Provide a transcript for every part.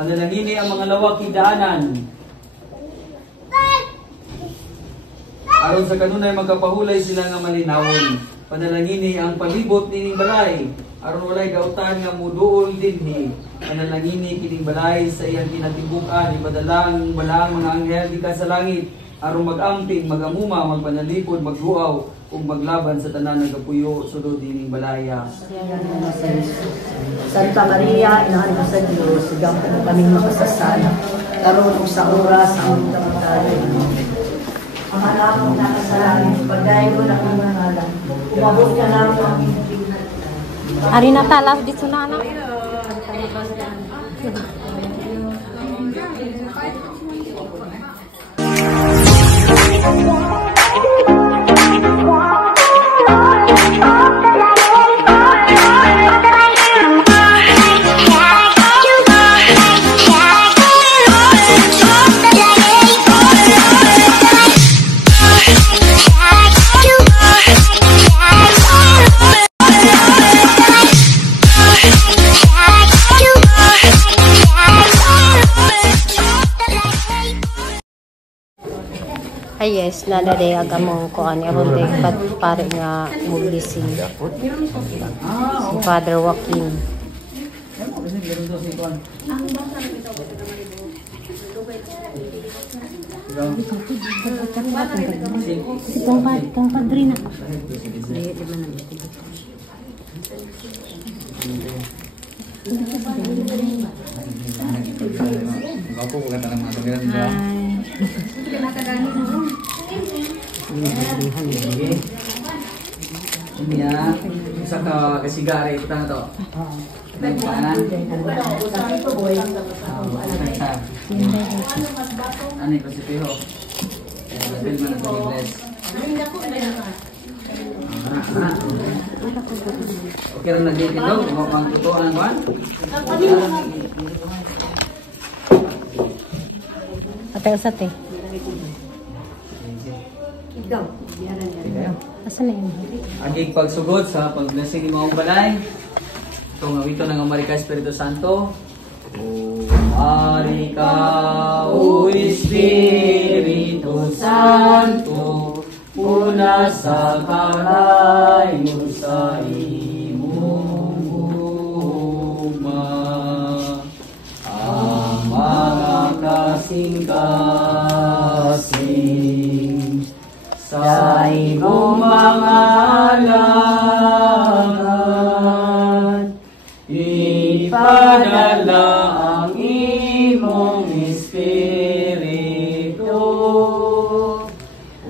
Panalangini ang mga lawak higdaanan. Aron sa kanunay magkapahulay sila nga malinawon. Panalangini ang palibot nining balay. Aron walay gautan nga muduol dinhi. Panalangini kining balay sa iyang kinatibuk-an ibadalang balang mga anghel gikan sa langit. Aron magamping, magamuma, magpanalipod, magluaw ug maglaban sa tanan nga kapuyo sulod dining balaya. Santa Maria, Inahan ko sa Diyos, sigang ka na kaming makasasala. Karoon sa oras ang tamatay. Ang anak mo na kasalanan, pagdahin mo na ang mangalan. Umabot ka namin ang hindi. Ari na talas dito na anak. Ay yes, nalade agamong ko ani aron day pare nga muglising. Si Father Joaquin. Si kang padre na. Ako ko kata ng mga ganun. Ini ya, isa ka kasigari ito na to. Ano yung kasipiho? Label man ang pag-bless. Okay rin nag-itin daw, kung ang totoo ang buwan. Ate usate. Ikaw, Asa na yun? Aging pagsugod sa pag-blessing ng mga balay. Itong awito ng Amarika Espiritu Santo. Amarika, O Espiritu Santo, una sa kalayo sa imong gugma. Ang mga kasing-kasing sa imong mga alagad, ipadala ang imong Espiritu,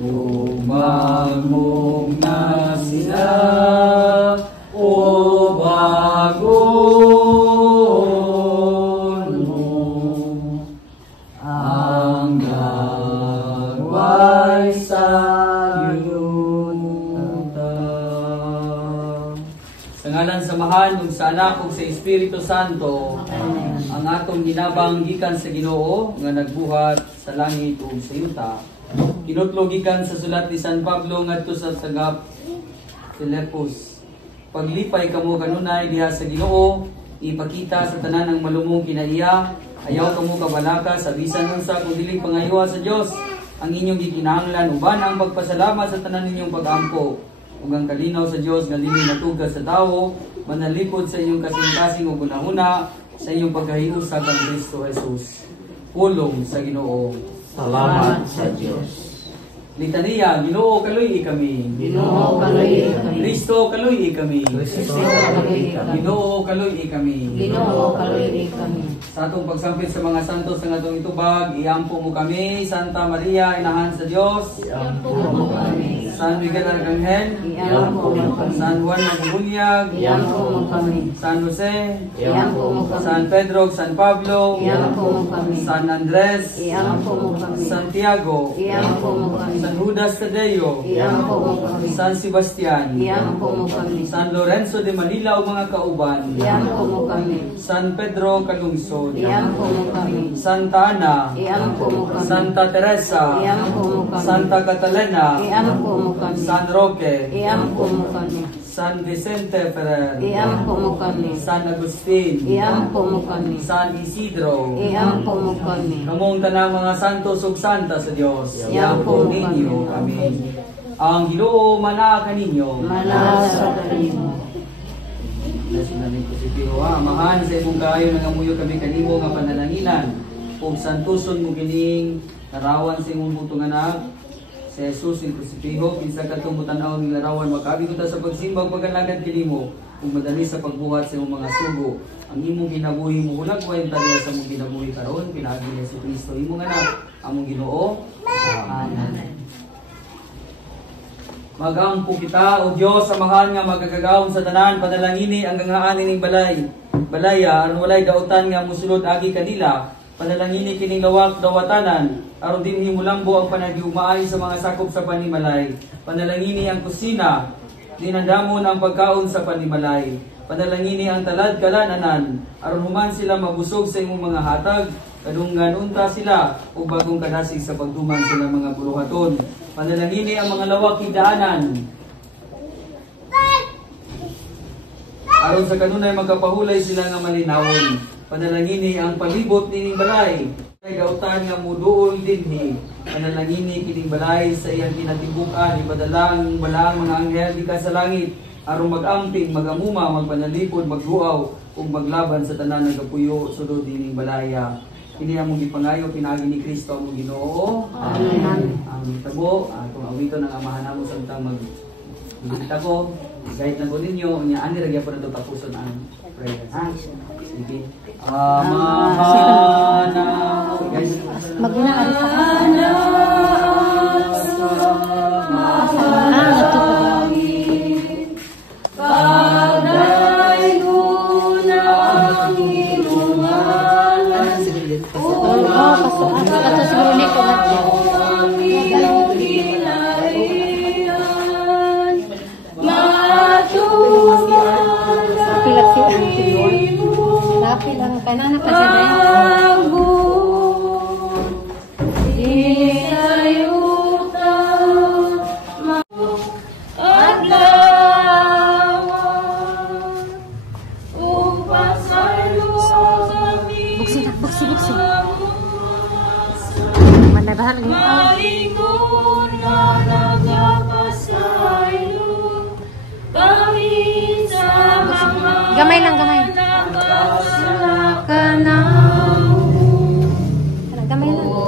umagmog na sila, o bagon mo, ang gagaway sa ngalan samahan ug sa anak ug sa Espiritu Santo. Ang atong ginabang gikan sa Ginoo nga nagbuhat sa langit ug sa yuta. Kinutlo gikan sa sulat ni San Pablo ngadto sa taga Filipos. Paglipay kamo kanunay diha sa Ginoo, ipakita sa tanan ang malumong kinaiya. Ayaw kamo kabalaka sa bisan unsa kung dili pangayowa sa Dios. Ang inyong gikinahanglan uban ang pagpasalamat sa tanan ninyong pag-ampo. Ug ang kalinaw sa Dios nga dili natugas sa tawo, manalipod sa inyong kasing-kasing ug unahuna sa inyong pagkahius sa kang Kristo Jesus. Pulong sa Ginoo. salamat sa Diyos. Litania, Ginoo kaluy kami. Ginoo kaluy kami. Kristo kaluy kami. Kristo kaluy kami. Ginoo kaluy kami. Ginoo kaluy kami. Sa atong pagsampit sa mga santos sa atong itubag, iampo mo kami, Santa Maria, Inahan sa Dios. Iampo mo kami. San Miguel Arcangel, Iampo mo kami. San Juan ng Bubunyag, Iampo mo kami. San Jose, Iampo mo kami. San Pedro, San Pablo, Iampo mo kami. San Andres, Iampo mo kami. Santiago, Iampo mo kami. San Judas Tadeo, Iampo mo kami. San Sebastian, Iampo mo kami. San Lorenzo de Manila o mga kauban, Iampo mo kami. San Pedro Calungsod, Iampo mo kami. Santa Ana, Iampo mo kami. Santa Teresa, Iampo mo kami. Santa Catalina, Iampo mo kami. San Roque, Iampo mo kami. San Vicente Ferrer, Iampo mo kami. San Agustin, Iampo mo kami. San Isidro, Iampo mo kami. kamong tanang mga santos ug santa sa Dios, Iampo iampo ninyo kami. Ang Ginoo manaa kaninyo. Manaa sa kanimo. Nasinalin ko si Pio, amahan sa imong kaayo nangamuyo kami kanimo nga panalanginanan ug santuson mo kining larawan sa imong butong anak si Jesus ni Crucifijo kinsa kadtong mutan-aw ni larawan makaabot ta sa pagsimbang pagkalagad kinimo ug madali sa pagbuhat sa imong mga sugo. Ang imong ginabuhi mo ulag wa taliya sa imong ginabuhi karon pinaagi ni Jesu Kristo imong anak among Ginoo. Amen. Magampo kita o Dios samahan nga magagagawon sa tanan panalangini ang ganghaan ning balaya aron walay dautan nga mosulod agi kanila panalangini kining lawak dawatanan aron dinhi mulambo ang panagiumaay sa mga sakop sa panimalay panalangini ang kusina dinandamon ang pagkaon sa panimalay panalangini ang talad kalananan aron human sila mabusog sa imong mga hatag kadunggan unta sila ug bagong kadasig sa pagtuman sila mga buluhaton. Panalangini ang mga lawak hidaanan. Aron sa kanunay magkapahulay sila nga malinawon. Panalangini ang palibot nining balay. Ay gautan nga muduol dinhi. Panalangini kining balay sa iyang kinatibuk-an ipadala ang balaang mga anghel di ka sa langit aron magamping, magamuma, magpanalipod, magluaw ug maglaban sa tanan nagapuyo sulod dining balaya. Kini among gipangayo pinaagi ni Kristo among Ginoo. Amen. Ang tabo kung awiton ang amahan namo samtang magita ko, guide na ko ninyo nya ani ra gyapon nato tapuson ang prayer. Ha? Sige. Amahan namo guys. Magnaan kanana pa siya buksi. Manday bahal lagi. Gamay lang, gamay. Gamay lang.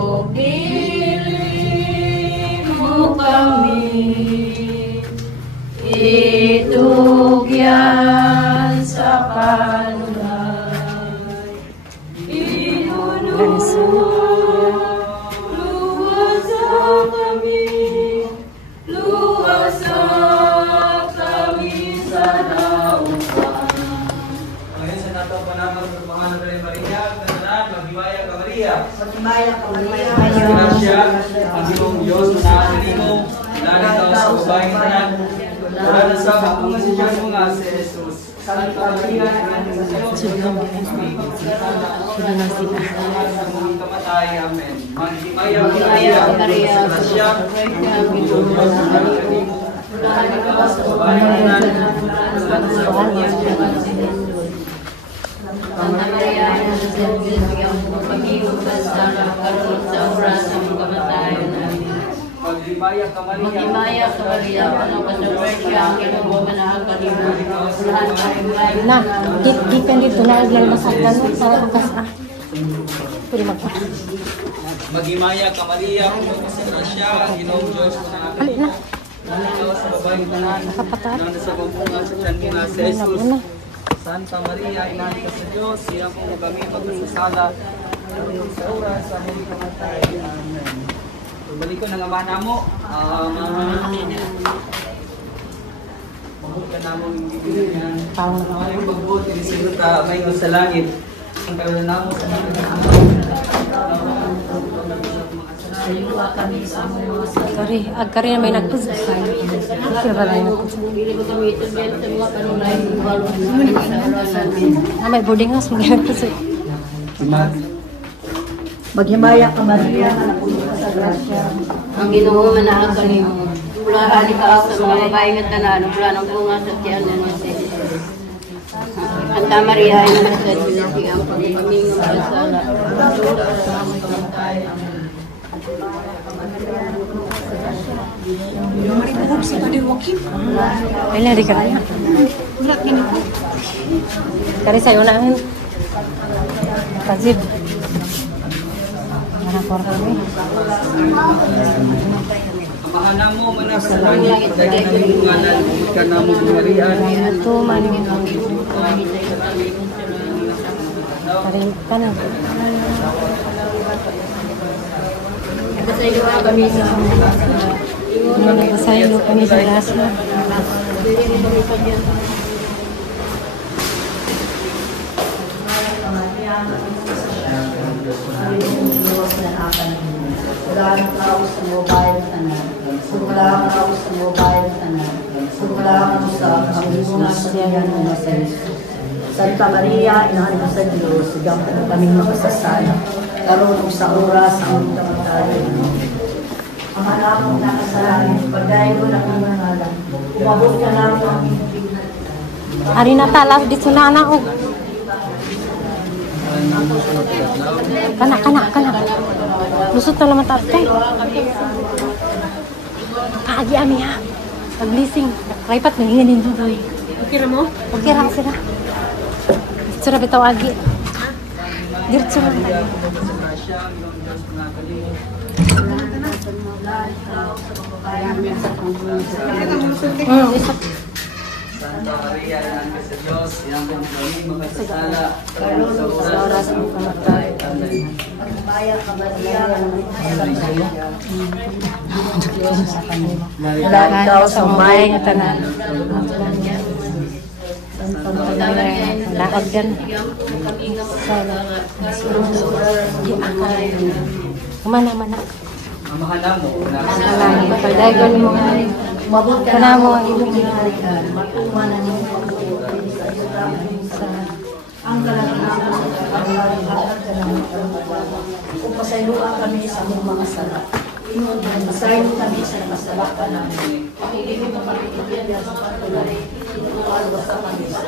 Itugyan sa kanunay. Luwasa kami sa daupan. Ngayon sa nato panamang ng mga Nabi Maria, kananan maghimaya ka Maria. Maghimaya ka Maria. Grasya ang Ginoong Diyos na nimo lagi daw sa ubahin tanan. Wala sa hapungan si Diyos mo nga si Jesus. Santa Maria, Ina sa Diyos, sa mga kamatay. Amen. Maghimaya ka Maria. Grasya ang Ginoong Diyos na nimo lagi daw sa ubahin tanan. Wala sa hapungan si Diyos. Santa Maria, Ina sa Diyos, bigyan mo pag-iupas sa karon sa oras ng kamatayan namin. Maghimaya ka Maria. Maghimaya ka Maria, panapasaway siya ang Ginoo manaag kanimo. Na, di kan dito na aglang masaktan sa bukas ah. Pwede magpa. Maghimaya ka Maria, puno sa grasya, ang Ginoong Diyos na Alit na. ikaw sa babaeng tanan, Nakapatar. na sa pagpungan sa tiyan mo na si Jesus. Una. Santa Maria, Ina ka sa Diyos, siya po kami magkasasala, sa oras sa aming kamatay. Amen. Balik ko ng ama namo. Mahal ka namong ibigay niyan. Maraming pagbuot, inisipin ka, may sa langit. Ang karoon namo sa mga Ayuwa kami sa mga Sorry, agkari na may nagpusok. Kaya ba tayo nagpusok? Bili ko kami ito din sa mga kanunay. May boarding house, may nagpusok. Maghimaya ka Maria, napuno ka sa grasya. Ang Ginoo manaag kanimo. Pulahani ka sa mga babae nga tanan, pula ng bunga sa tiyan na niya. Santa Maria ay nasa Diyos, ang pagpaming ng masala. Kailan di ka kaya? Kari sa'yo na akin. Kazib. Manapor kami. Amahana mo manas sa langit, dahil namin ngalan, ka na mo bumarian. Ito man. Karin ka na. Nagkasaylo kami sa Nagkasaylo kami sa grasya. Santa Maria, inahan ko sa Diyos, sigang ka na kaming makasasala. Karoon sa oras ang tayo. Ang anak mo nakasalamin, pagdahin ko na kumangalan. Umabot ka namin ang Ari na talas dito na na og. Kana. Lusot na naman tatay. Agi ami ha. Pag-blessing. Kaipat na hingin din doy. Okay ra mo? Okay ra sila. Sura bitaw agi. Diretso na. Isa. Santa Maria, inahan ka sa Diyos, inang kong kami makasasala, sa oras ng kamatay. Amen. Ikaw sa umay nga tanan. Laag din. Mana. Amahana mo, Alay, pagdagon mo nga. Mabot ka na mo ang iyong hinarikan. Matuman na mo ang kalagahan sa pagkakaroon ka ng kung pasayluan kami sa mong mga sala. Pasaylo kami sa masala ka namin. Hindi mo kami ibigyan sa pagkulay. Ito sa kami sa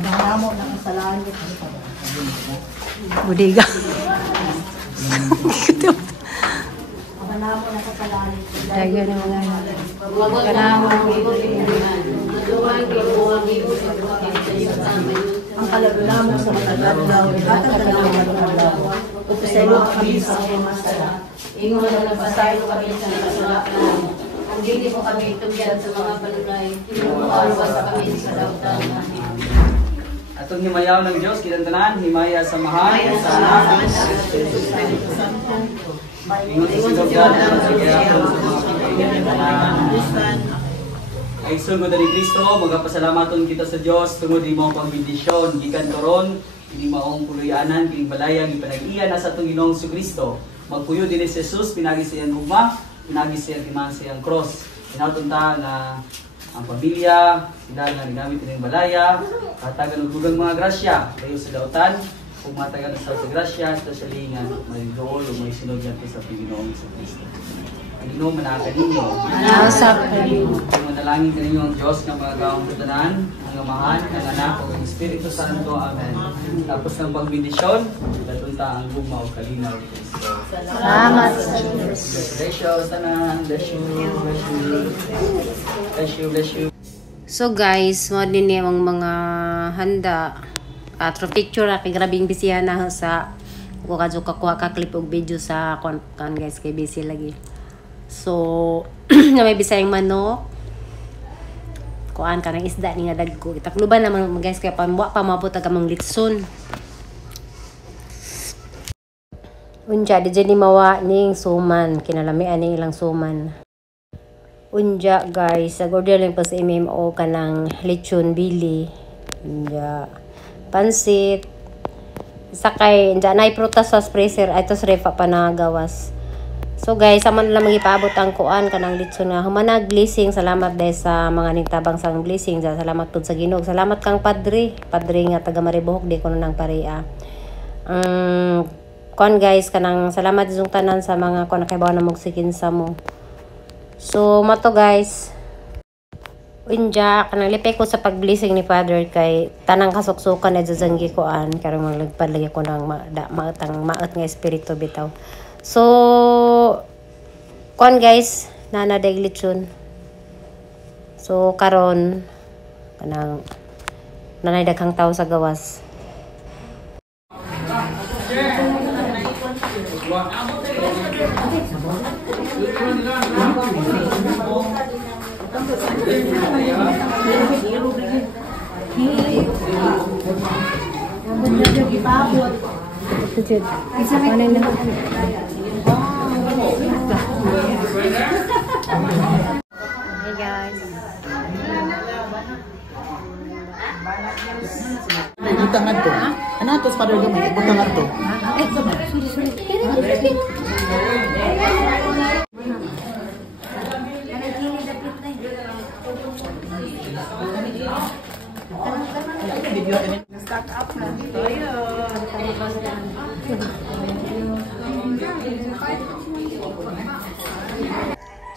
Manamo ng kasalanan niya. Budiga. Manamo ng kasalanan. Dagan ng mga Kanamo ang kalagula mo sa matagalaw, itatagalaw mo matagalaw. Upasaylo kami sa mga masala. Ingon na nagpasaylo kami sa kasalanan. Kung hindi mo kami itugyan sa mga balunay, inuualwas kami sa lautan namin. atong himayaw ng Diyos, kinantanan, himaya sa mahal, sa anak, sa Espiritu Santo. Ingon sa sinugdan, sa gayapon, sa mga pagkaingan. Ay sugod ni Kristo, magapasalamatun kita sa Diyos, tungod di mo ang pagbindisyon, gikan karon, hindi maong puluyanan, kining balaya, gipanag-iyan na sa itong Ginoong Kristo. Magpuyo din ni Jesus, pinagi siyang hugma, pinagi siyang iman siyang cross. Pinatunta na ang pamilya, sila nga nagamit ng balaya, katagan ng dugang mga grasya, kayo sa dautan, kung matagan sa grasya, especially nga may dool o may sunod yan sa Panginoon sa Kristo. Ang Ginoo manaka ninyo. Nausap kayo. Manalangin ka ninyo ang Diyos ng mga gawang katanan, ang amahan, ang anak, o ang Espiritu Santo. Amen. Tapos ng pagbindisyon, tatunta ang gugma o kalinaw. Salamat. Bless you, tanan. Bless you. Bless you. Bless you. Bless you. So guys, mo din yung mga handa. At picture kay grabing bisihan na sa kuha ka clip og video sa kan guys kay busy lagi. So na may bisayang manok. Kuan ka ng isda ni nga dagko. Itakluban naman guys kay pamwa pa mabot ag among litson. Unja di ni mawa ning suman kinalamian ni ilang suman. Unja guys, order lang pa sa MMO kanang lechon bili. Unja pansit. Sakay, unja nay prutas sa freezer ay tos refa pa nagawas. So guys, aman lang magipaabot ang kuan kanang litson nga humanag blessing. Salamat dahil sa mga ningtabang sang blessing. Salamat pud sa Ginoo. Salamat kang padre nga taga Maribohok di ko nang paria. Kuan guys kanang salamat isong tanan sa mga kuan nakaibaw na magsikin sa mo. So mato guys. Unja kanang lipay ko sa pag-blessing ni Father kay tanang kasuksukan na jazanggi koan karong maglagpad lagi ko nang maatang maat nga espiritu bitaw. So kuan guys nana daglitson. So karon kanang nanay daghang tawo sa gawas. Hey guys. Ibutangan to. Ano to Father gamay? Ibutangan to.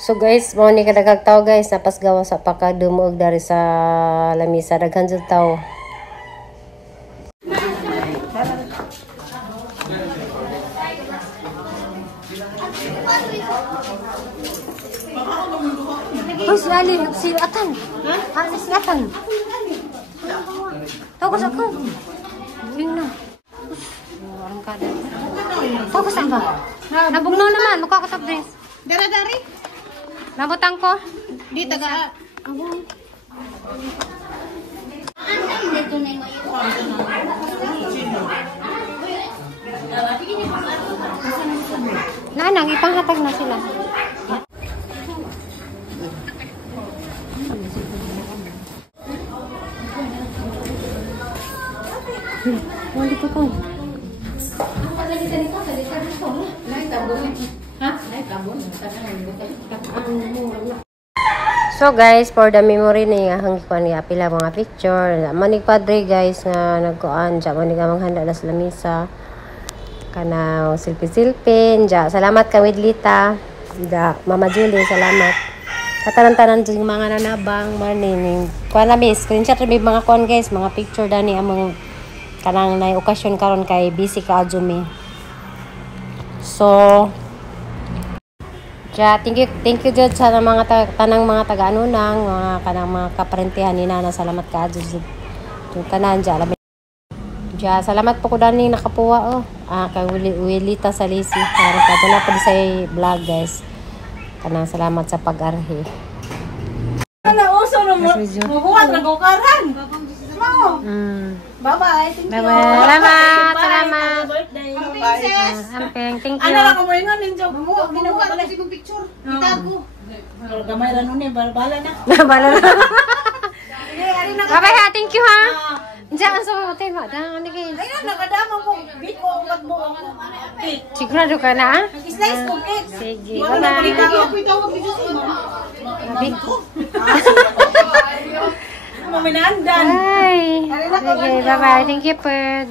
So guys, mo ni kadagag tao guys napas gawa sa pakadumuog dari sa lamisa daghan jud tao. Oh, si Atan. Ha? Si Atan. Tawag ako. Buling na. Orang kada. Tawag sa ba? Nabugnaw naman, mukha ko sa dress. Dari. Nabutang ko. Di taga. Nanang, ipanghatag na sila. Wali ko ko. So guys, for the memory ni nga hang kuan nga pila mga picture. Manig padre guys nga nagkuan ja manig amang handa na sa lamisa. Kana silpi-silpin ja. Salamat ka Widlita. Ja, Mama Julie, salamat. Katanan-tanan jud mga nanabang morning. Kuan na screenshot ra mga kuan guys, mga picture dani among kanang nay okasyon karon kay busy ka adjumi. So ja, thank you jud sa mga tanang mga taga-anunang, mga kanang mga kaparentihan ni Nana. Salamat ka jud. Yung kanan ja, ja, salamat po ko dani nakapuwa kay Wilita Salisi. Para ka dala po sa vlog guys. Kanang salamat sa pag-arhi. Ano uso no mo? Mubuhat ra ko karan. Mo. Bye-bye. Thank you. Salamat. Salamat. Princess. Ampeng, thank you. Ano lang ko mo ingon ninyo? Ginawa ko si picture. Itago. Gamay ra nun bala na. Bala na. Sige, ari na. Bye ha, thank you ha. Diyan sa mga tema, dang ano kayo? Ay na nakadamo ko. Biko ugat mo ako. Sigurado ka na ah? Slice ko cake. Sige, Wala na bye-bye. ako itawag dito sa Biko. Maminandan. Bye. Sige, bye-bye. Thank you, Perd.